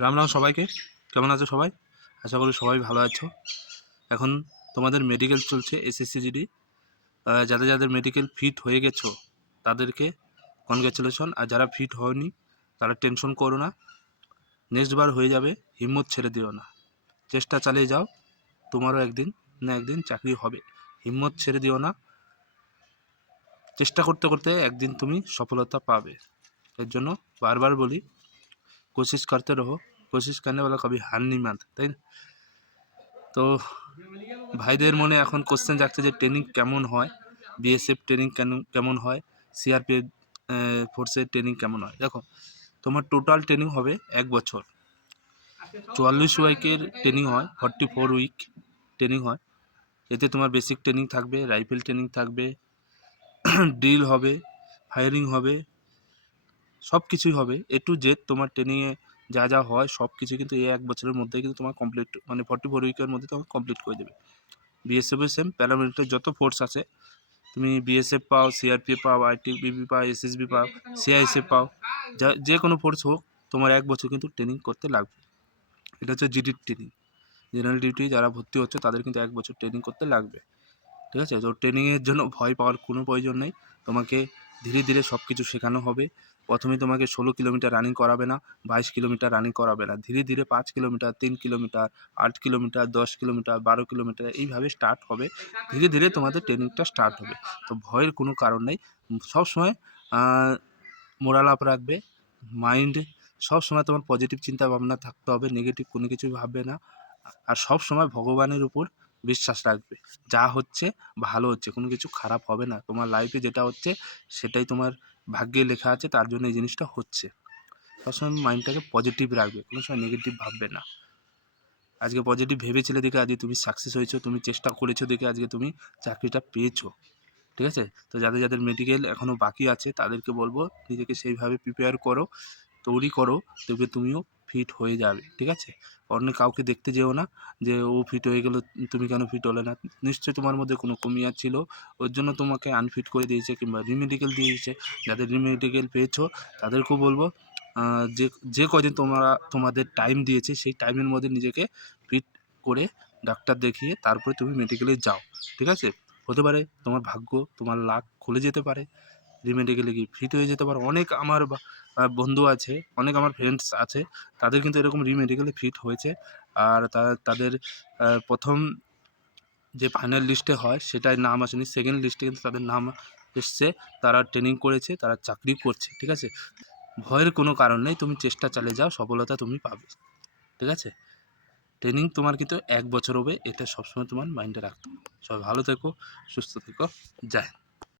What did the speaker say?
রাম রাম সবাইকে। কেমন আছো সবাই? আশা করি সবাই ভালো আছো। এখন তোমাদের মেডিকেল চলছে এসএসসিজিডি যাদের যাদের মেডিকেল ফিট হয়ে গেছো, তাদেরকে কনগ্র্যাচুলেশন আর যারা ফিট হয়নি, তারা টেনশন করো না। নেক্সট বার হয়ে যাবে, হিম্মত ছেড়ে দিও না। চেষ্টা চালিয়ে যাও। তোমারও একদিন না একদিন চাকরি হবে। হিম্মত ছেড়ে দিও না। চেষ্টা করতে করতে একদিন তুমি সফলতা পাবে। এর জন্য বারবার বলি कोशिश करते रहो कोशिश करने वाला कभी হার नहीं मानता তাই না তো ভাইদের মনে এখন কোশ্চেন যাচ্ছে যে ট্রেনিং কেমন হয় বিএসএফ ট্রেনিং কেন কেমন হয় সিআরপিএফ ফোর্সের ট্রেনিং কেমন হয় দেখো তোমার টোটাল ট্রেনিং হবে এক বছর চুয়াল্লিশ উইকের ট্রেনিং হয় ফর্টি ফোর উইক ট্রেনিং হয় এতে তোমার বেসিক ট্রেনিং থাকবে রাইফেল ট্রেনিং থাকবে ড্রিল হবে ফায়ারিং হবে সব কিছুই হবে এ টু জেড তোমার ট্রেনিংয়ে যা যা হয় সব কিছু কিন্তু এই এক বছরের মধ্যে কিন্তু তোমার কমপ্লিট মানে ফর্টি ফোর উইকের মধ্যে তোমার কমপ্লিট করে দেবে। বিএসএফের সেম প্যারামিলিটারি যত ফোর্স আছে, তুমি বিএসএফ পাও সিআরপিএফ পাও আইটিবিপি পাও এসএসবি পাও সিআইএসএফ পাও, যা, যে কোনো ফোর্স হোক, তোমার এক বছর কিন্তু ট্রেনিং করতে লাগবে। এটা হচ্ছে জিডির ট্রেনিং জেনারেল ডিউটি যারা ভর্তি হচ্ছে, তাদের কিন্তু এক বছর ট্রেনিং করতে লাগবে। ঠিক আছে? তো ট্রেনিংয়ের জন্য ভয় পাওয়ার কোনো প্রয়োজন নেই। তোমাকে ধীরে ধীরে সব কিছু শেখানো হবে। প্রথমে তোমাকে ষোলো কিলোমিটার রানিং করাবে না, বাইশ কিলোমিটার রানিং করাবে না। ধীরে ধীরে পাঁচ কিলোমিটার, তিন কিলোমিটার, আট কিলোমিটার, দশ কিলোমিটার, বারো কিলোমিটার এইভাবে স্টার্ট হবে। ধীরে ধীরে তোমাদের ট্রেনিংটা স্টার্ট হবে। তো ভয়ের কোনো কারণ নেই। সবসময় মোরাল আপ রাখবে। মাইন্ড সবসময় তোমার পজিটিভ চিন্তা ভাবনা থাকতে হবে। নেগেটিভ কোনো কিছুই ভাববে না। আর সব সময় ভগবানের উপর বিশ্বাস রাখবে। যা হচ্ছে ভালো হচ্ছে, কোনো কিছু খারাপ হবে না। তোমার লাইফে যেটা হচ্ছে সেটাই তোমার ভাগ্যে লেখা আছে, তার জন্য এই জিনিসটা হচ্ছে। সবসময় মাইন্ডটাকে পজিটিভ রাখবে, কোনো সময় নেগেটিভ ভাববে না। আজকে পজিটিভ ভেবেছিলে দেখে আজকে তুমি সাকসেস হয়েছো, তুমি চেষ্টা করেছ দেখে আজকে তুমি চাকরিটা পেয়েছ। ঠিক আছে? তো যাদের যাদের মেডিকেল এখনও বাকি আছে, তাদেরকে বলব, নিজেকে সেইভাবে প্রিপেয়ার করো, তৈরি করো দেখবে তুমিও ফিট হয়ে যাবে, ঠিক আছে? অন্য কাউকে দেখতে যেও না যে ও ফিট হয়ে গেলো, তুমি কেন ফিট হলে না? নিশ্চয়ই তোমার মধ্যে কোনো কমিয়ার ছিল, ওর জন্য তোমাকে আনফিট করে দিয়েছে কিংবা রিমেডিকেল দিয়েছে। যাদের রিমেডিকেল পেয়েছ, তাদেরকেও বলব যে যে কদিন তোমরা, তোমাদের টাইম দিয়েছে, সেই টাইমের মধ্যে নিজেকে ফিট করে ডাক্তার দেখিয়ে তারপরে তুমি মেডিকেলে যাও, ঠিক আছে? হতে পারে তোমার ভাগ্য, তোমার লাক খুলে যেতে পারে। রিমেডিকেলে কি? ফিট হয়ে যেতে পারো। অনেক আমার বন্ধু আছে, অনেক আমার ফ্রেন্ডস আছে, তাদের কিন্তু এরকম রিমেডিকেলে ফিট হয়েছে। আর তাদের প্রথম যে ফাইনাল লিস্টে হয় সেটাই নাম আসেনি। সেকেন্ড লিস্টে কিন্তু তাদের নাম এসছে। তারা ট্রেনিং করেছে, তারা চাকরি করছে, ঠিক আছে? ভয়ের কোনো কারণ নেই। তুমি চেষ্টা চালিয়ে যাও, সফলতা তুমি পাবে। ঠিক আছে? ট্রেনিং তোমার কিন্তু এক বছর হবে। এটা সবসময় তোমার মাইন্ডে রাখতে হবে। সবাই ভালো থেকো, সুস্থ থেকো। যায়